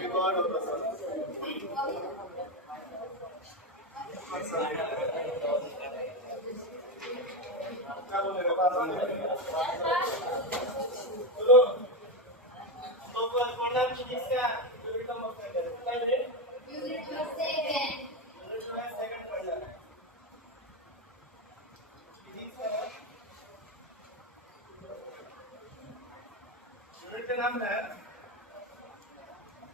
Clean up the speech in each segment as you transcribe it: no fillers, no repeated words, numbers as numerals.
Record होता sir. क्या बोलेगा बात चलो तो पढ़ना फिजिक्स का यूनिट नंबर कितना है यूनिट नंबर 7 सेकंड पढ़ना है फिजिक्स का यूनिट का नाम है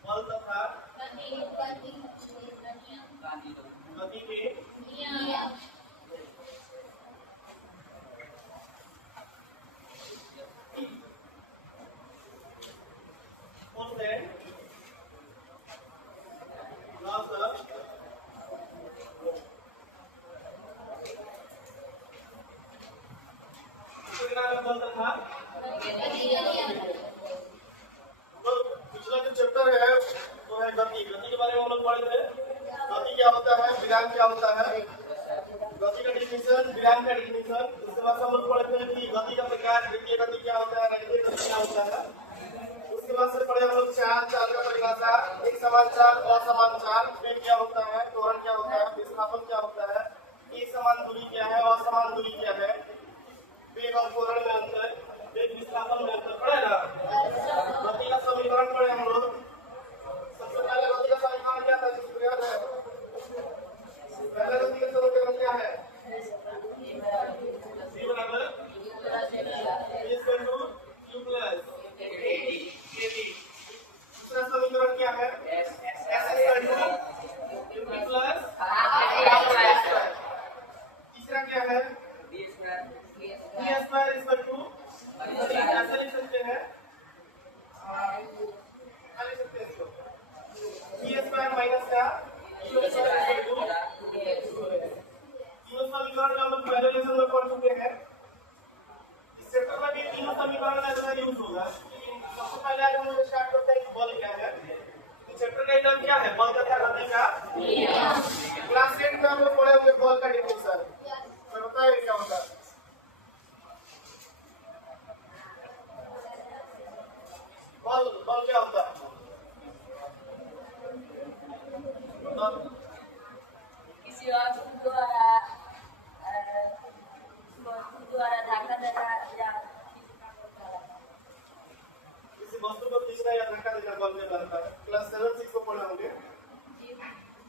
बल तथा गति के नियम। पिछला जो चैप्टर है वो है गति। गति के बारे में हम लोग पढ़े थे। गति क्या होता है, विराम क्या होता है, गति का डिफिनेशन, विराम का डिफिनेशन। उसके बाद हम लोग पढ़े थे कि गति का प्रकार, द्वितीय गति क्या होता है, नेगेटिव गति क्या होता है। उसके बाद से पढ़े हम लोग चाल का परिभाषा, एक समान चाल, असमान चाल, वेग क्या होता है, त्वरण क्या होता है, विस्थापन क्या होता है, एक समान दूरी क्या है, असमान दूरी क्या है, वेग और त्वरण में अंतर, वेग विस्थापन में अंतर पढ़े ना। गति का समीकरण पढ़े हम लोग। सबसे पहले गति का समीकरण क्या था, जिसको याद है? पहले गति का समीकरण क्या है? c बराबर q प्लस kb। दूसरा समीकरण क्या है? s q प्लस तीसरा क्या है? d स्क्वायर इक्वल टू ऐसे लिख सकते हैं, लिख सकते हैं इसको d स्क्वायर माइनस का q स्क्वायर इक्वल टू। तीनों समीकरण हम लोग पहले लेसन में पढ़ चुके हैं। इस चैप्टर में भी तीनों समीकरण का यूज होगा। सबसे पहले आज हम लोग स्टार्ट करते हैं कि बल क्या है। इस चैप्टर का नाम क्या है? बल तथा गति का नियम। क्लास 10 में हम लोग पढ़े होंगे बल का डिफिनेशन। मैं बताइए क्या होता है बल? बल क्या होता है? किसी वस्तु द्वारा धक्का देना या किसी वस्तु को खींचना या धक्का देना बल कहलाता है। क्लास 7 6 को पढ़े होंगे।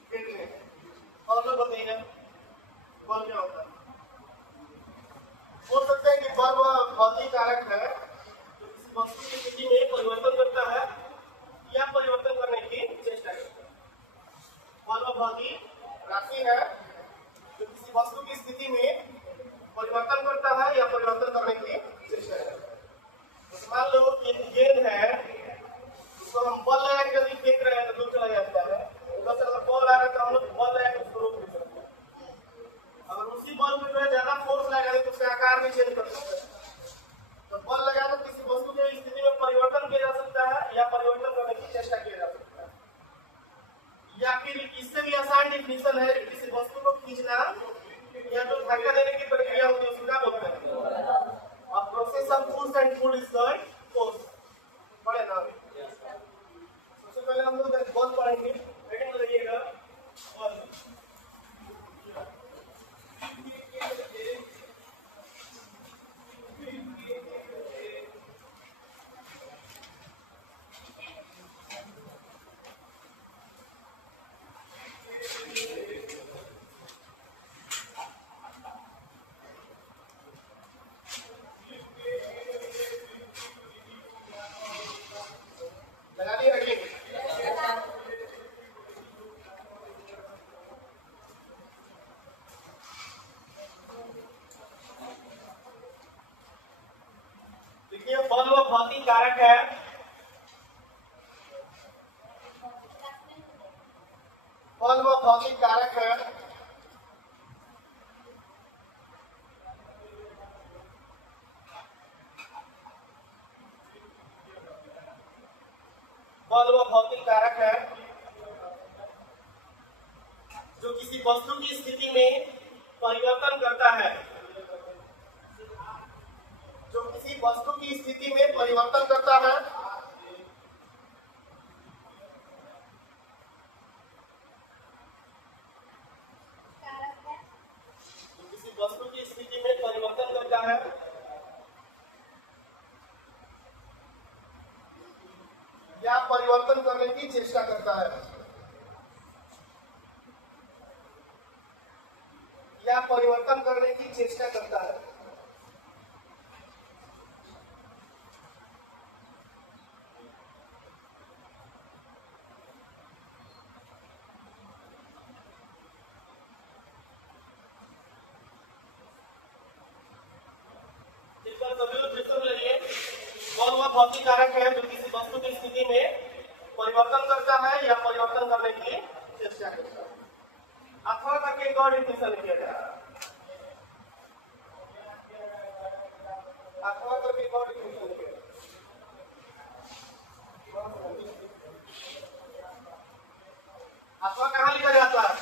ठीक है, और लोग बताइए बल क्या होता है? बोल सकते हैं कि बल वह भौतिक कारक है जो किसी वस्तु की स्थिति में परिवर्तन करता है या परिवर्तन करने की चेष्टा करता है। बल वह भौतिक राशि है जो किसी वस्तु की स्थिति में परिवर्तन करता है या परिवर्तन करने की चेष्टा करता है। तो मान लो एक गेंद है, उसको हम बल लगा के यदि फेंक रहे हैं तो दूर चला जाता है। उधर से अगर बॉल आ रहा है तो हम लोग बल लगा के उसको रोक भी सकते हैं। अगर उसी बल में जो है ज्यादा फोर्स लगा दे तो उसका आकार भी चेंज कर सकते हैं। तो बल लगाकर किसी वस्तु की स्थिति में परिवर्तन किया जा सकता है या परिवर्तन करने की चेष्टा की जा सकता है। या फिर इससे भी आसान डिफिनेशन है, किसी वस्तु को खींचना या जो धक्का देने की प्रक्रिया होती है उसको क्या बोलते हैं? A process of push and pull is called force। पढ़े ना? सबसे पहले हम लोग बल पढ़ेंगे। लेकिन लगाइएगा बल। लगा दिए रखिए। देखिए बल वह भौतिक कारक है बल वह भौतिक कारक है बल वह भौतिक कारक है जो किसी वस्तु की स्थिति में परिवर्तन करता है, जो किसी वस्तु की स्थिति में परिवर्तन करता है परिवर्तन करने की चेष्टा करता है, या परिवर्तन करने की चेष्टा करता है। कौन वह भौतिक कारक है जो किसी वस्तु की स्थिति में परिवर्तन करता है या परिवर्तन करने की चेष्टा करता है? अथवा करके एक और डिफिनेशन किया जाए, अथवा करके एक और डिफिनेशन किया जाए। अथवा कहाँ लिखा जाता है?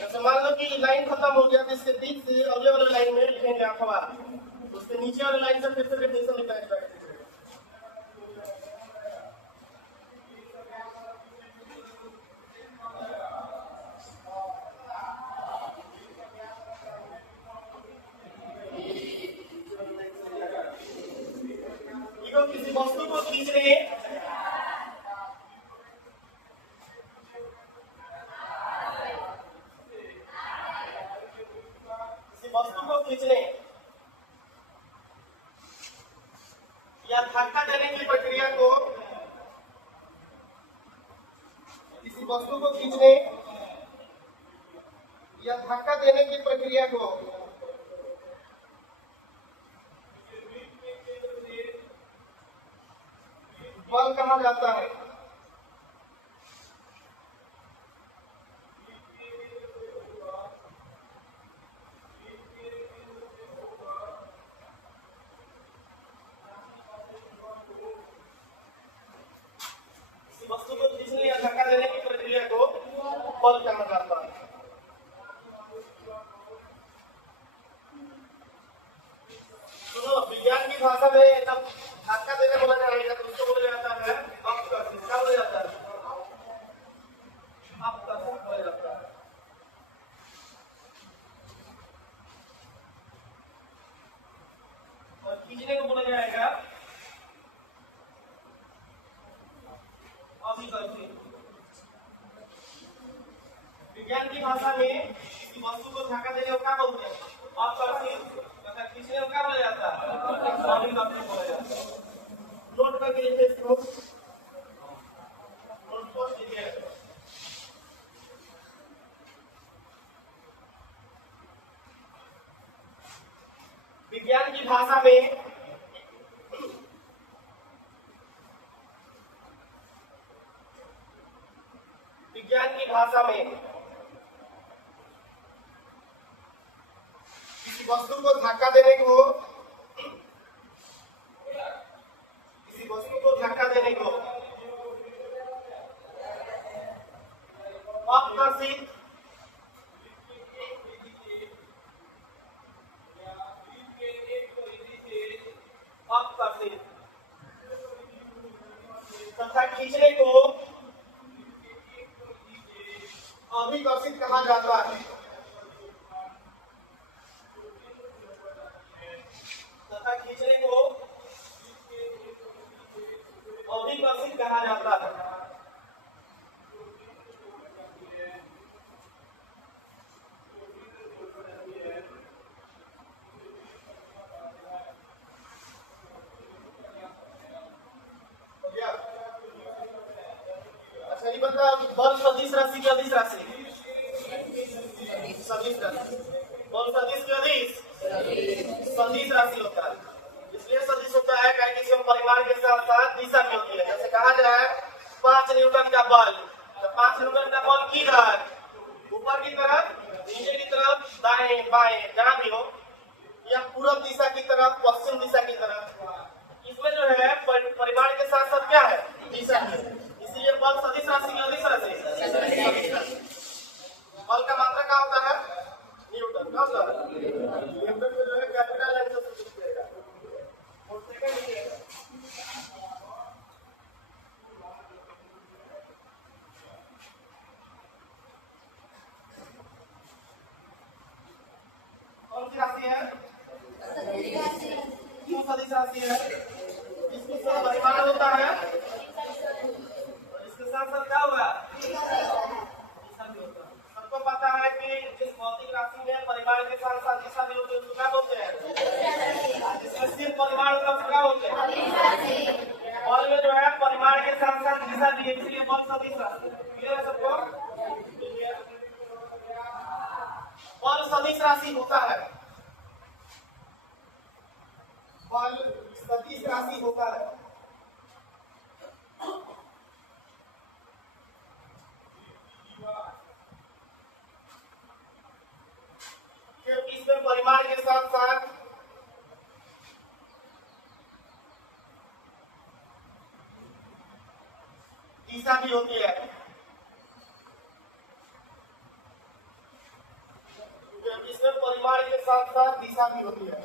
जैसे मान लो कि लाइन खत्म हो गया तो इसके बीच से अगले वाले लाइन में लिखेंगे अथवा, उसके नीचे वाले लाइन से फिर से डेफिनेशन लिखा जाएगा। किसी वस्तु को खींचने, या धक्का देने की प्रक्रिया को, किसी वस्तु को खींचने या धक्का देने की प्रक्रिया को बल कहा जाता है। वस्तु को खींचने या धक्का देने की प्रक्रिया को बल कहा जाता है। सुनो, विज्ञान की भाषा में जब धक्का देने बोला जाएगा तो उसको बोला जाता है अपकर्षण। क्या बोला जाता है? अपकर्षण बोला जाता है। और खींचने को बोला जाएगा अभिकर्षण। विज्ञान की भाषा में किसी वस्तु को धक्का देने को क्या बोलते हैं? अपकर्षण। तथा खींचने को क्या बोला जाता है? अभिकर्षण बोला जाता है। नोट करके लिखिए इसको, नोट को लिखिए। विज्ञान की भाषा में किसी वस्तु को धक्का देने को, किसी वस्तु को धक्का देने को अपकर्षित तथा खींचने को अभिकर्षित कहा जाता है। तथा खींचने को अभिकर्षित कहा जाता है। अच्छा, ये बता, बल सदिश राशि की अदिश राशि, सदिश राशि, बल सदिश की अदिश सदिश राशि होता है। इसलिए सदिश होता है क्या कि इसमें परिमाण के साथ साथ दिशा भी होती है। जैसे कहा जाए 5 न्यूटन का बल, तो 5 न्यूटन का बल किधर? ऊपर की तरफ, नीचे की तरफ, दाएं बाएं जहां भी हो, या पूरब दिशा की तरफ, पश्चिम दिशा की तरफ। इसमें जो है परिमाण के साथ साथ क्या है? दिशा है। इसलिए बल सदिश राशि की अदिश राशि। बल का मात्रा क्या होता है? न्यूटन। क्या होता है? न्यूटन में जो है कैपिटल लेटर से सूचित करेगा। और सेकंड ये कौन सी राशि है? क्यों सदिश राशि है? इसको परिमाण होता है साथ साथ क्या होगा? दिशा भी होता है। सबको पता है कि जिस भौतिक राशि में परिमाण के साथ साथ दिशा भी होती है उसको क्या बोलते हैं? जिसमें सिर्फ परिमाण होता है उसको क्या बोलते हैं? बल में जो है परिमाण के साथ साथ दिशा भी है, इसलिए बल सदिश राशि। क्लियर है सबको? बल सदिश राशि होता है, बल सदिश राशि होता है। क्योंकि इसमें परिमाण के साथ साथ दिशा भी होती है। क्योंकि इसमें परिमाण के साथ साथ दिशा भी होती है।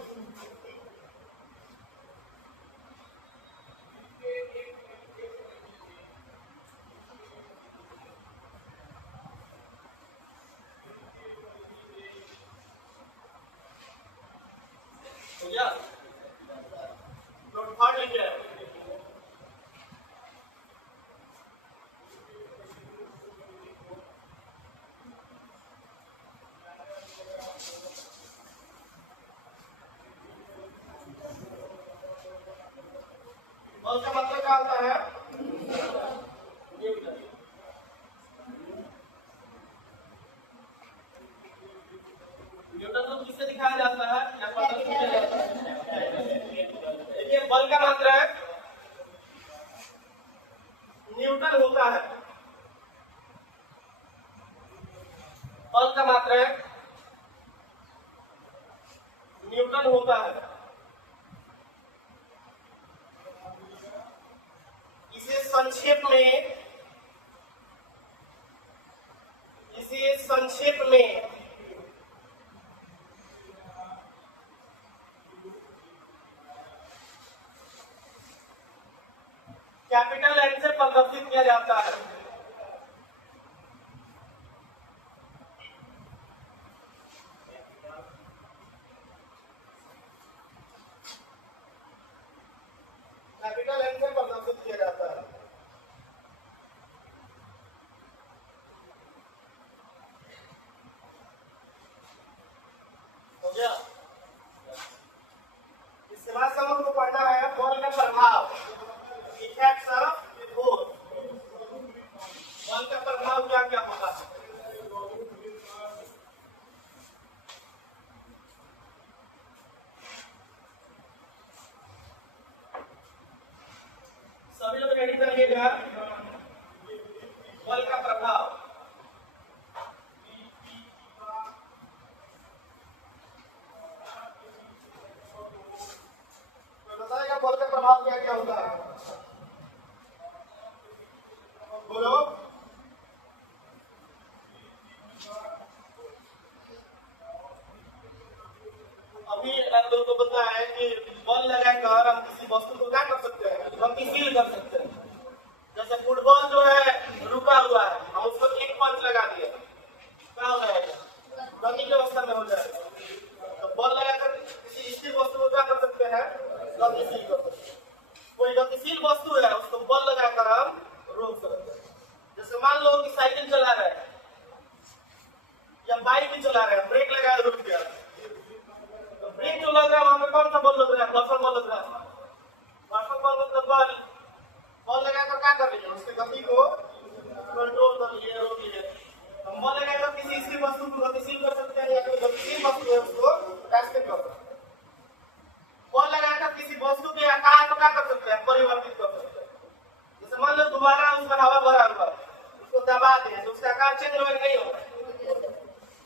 हो गया? नोट पढ़ लीजिए। बल का मतलब क्या होता है? न्यूटन। न्यूटन को किससे दिखाया जाता है या प्रदर्शित किया जाता है? देखिए बल का मात्रा है न्यूटन होता है। बल का मात्रा है न्यूटन होता है। इसे संक्षेप में कैपिटल एन से प्रदर्शित किया जाता है। कैपिटल एन से प्रदर्शित किया जाता है। हो गया? इसके बाद से हमको पढ़ना है बल का प्रभाव, इफेक्ट्स ऑफ फोर्स। बल का प्रभाव क्या क्या होता है? सभी लोग रेडी करिएगा। बल का प्रभाव, तो बताएगा बल का प्रभाव क्या क्या होता है? बोलो। अभी आप लोगों को पता है कि बल लगाकर हम किसी वस्तु को क्या कर सकते हैं? गतिशील कर सकते हैं। जैसे फुटबॉल जो है रुका हुआ है, हम उसको एक पंच लगा दिए, क्या हो जाएगा? गति की अवस्था में हो जाएगा। तो बल लगाकर किसी स्थिर वस्तु को क्या कर सकते हैं? गतिशील कर सकते हैं। कोई गतिशील वस्तु है उसको बल लगाकर हम रोक सकते हैं। जैसे मान लो कि साइकिल चला रहे हैं या बाइक भी चला रहे हैं, ब्रेक लगाए रुक गया, तो ब्रेक जो लग रहा है वहां पे कौन सा बल लग रहा है? घर्षण बल लग रहा है। घर्षण बल मतलब बल लगाकर क्या कर लीजिए? उसकी गति को कंट्रोल कर लिए, रोक लिए। हम बल लगाकर किसी स्थिर वस्तु को गतिशील कर सकते हैं या कोई गतिशील वस्तु है उसको कैसे कर सकते हैं। बल लगाकर किसी वस्तु के आकार को क्या कर सकते हैं? परिवर्तित कर सकते हैं। जैसे मान लो दोबारा उसमें हवा भरा हुआ है, उसको दबा दें तो उसका आकार चेंज होगा नहीं होगा?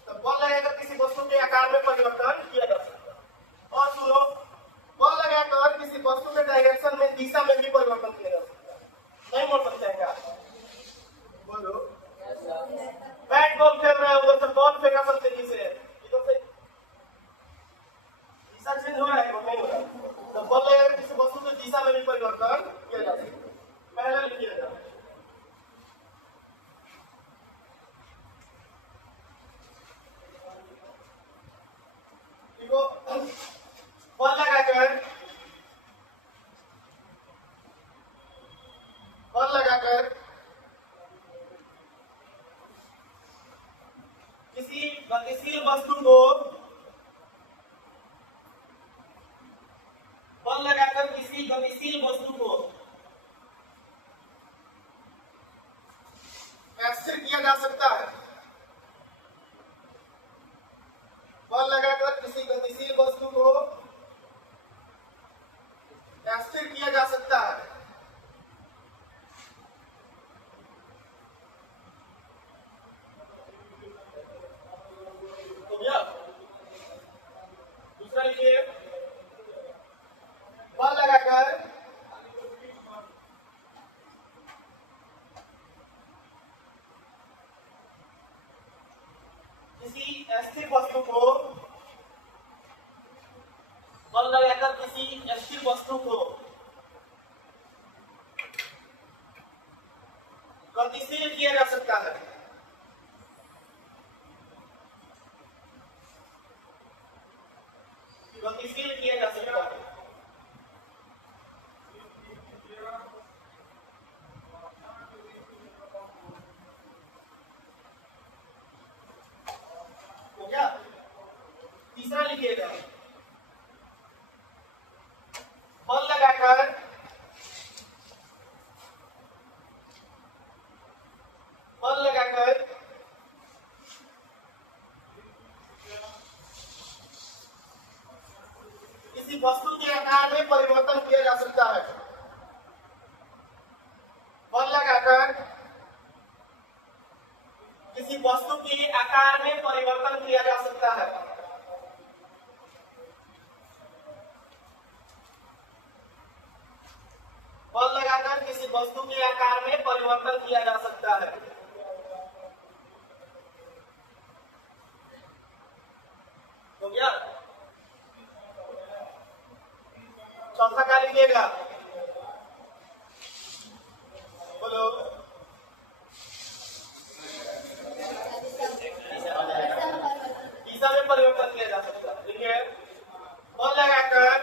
तो बल लगाकर किसी वस्तु के आकार में परिवर्तन किया जा सकता है। और सुनो, बल लगाकर किसी वस्तु के डायरेक्शन में, दिशा में भी परिवर्तन किया जा सकता है। नहीं बोल सकते हैं क्या? बोलो। बैट बॉल खेल रहे हैं, उधर से बॉल फेंका सकते हैं, किसे इधर से दिशा चेंज हो रहा है नहीं हो रहा? तो बल लगाकर किसी वस्तु की दिशा में भी परिवर्तन किया जा सकता है। पहला लिखिएगा। देखो बल लगाकर गतिशील वस्तु को बल लगाकर किसी गतिशील वस्तु को स्थिर किया जा सकता है। बल लगाकर किसी गतिशील वस्तु को स्थिर किया जा सकता है। तो भैया दूसरा लिखिए, बल लगाकर किसी स्थिर वस्तु को बल लगाकर किसी स्थिर वस्तु को गतिशील किया जा सकता है। गतिशील किया जा सकता है। हो गया? तीसरा लिखिएगा, बल लगाकर किसी वस्तु के आकार में परिवर्तन किया जा सकता है। बल लगाकर किसी वस्तु के आकार में परिवर्तन किया जा सकता है। बल लगाकर किसी वस्तु के आकार में परिवर्तन किया जा सकता है। हो गया? चौथा क्या लिखिएगा? बोलो। दिशा में परिवर्तन किया जा सकता है। देखिए, बल लगाकर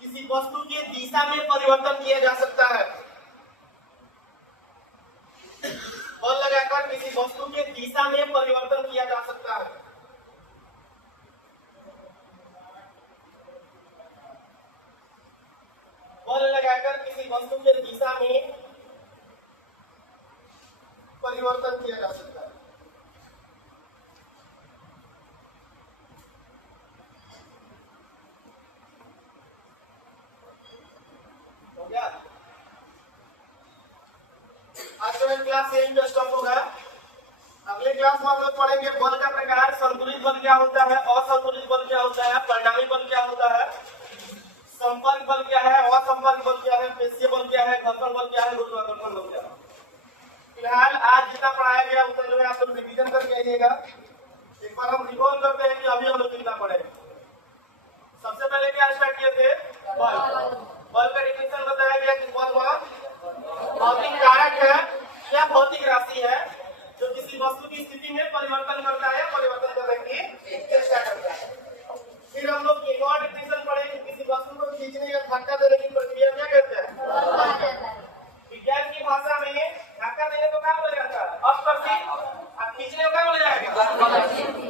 किसी वस्तु की दिशा में परिवर्तन किया जा सकता है। बल लगाकर किसी वस्तु के दिशा में परिवर्तन किया जा सकता है। बल लगाकर किसी वस्तु के दिशा में परिवर्तन किया जा सकता है। हो गया? आज जो क्लास यही पे स्टॉप होगा। अगले क्लास में हम लोग पढ़ेंगे बल का प्रकार, संतुलित बल क्या होता है, असंतुलित बल क्या होता है, परिणामी बल क्या होता है, संपर्क बल क्या है, असंपर्क बल क्या है, पेशीय बल क्या है, घर्षण बल क्या है, गुरुत्वाकर्षण बल क्या है। फिलहाल आज जितना पढ़ाया गया उतना जो है आप लोग रिवीजन करके आइएगा। एक बार हम रिकॉल करते हैं कि अभी हम लोग कितना पढ़े। सबसे पहले क्या स्टार्ट किए थे? बल। बल का डिफिनेशन बताया गया कि बल वह भौतिक कारक है या भौतिक राशि है जो किसी वस्तु की स्थिति में परिवर्तन करता है, परिवर्तन करने की चेष्टा करता है। फिर हम लोग एक और डिफिनेशन पढ़े कि किसी वस्तु को खींचने या धक्का देने की प्रक्रिया क्या कहते हैं? विज्ञान की भाषा में धक्का देने को क्या बोला जाता है? स्पर्शी। अब खींचने को क्या बोला जाएगा?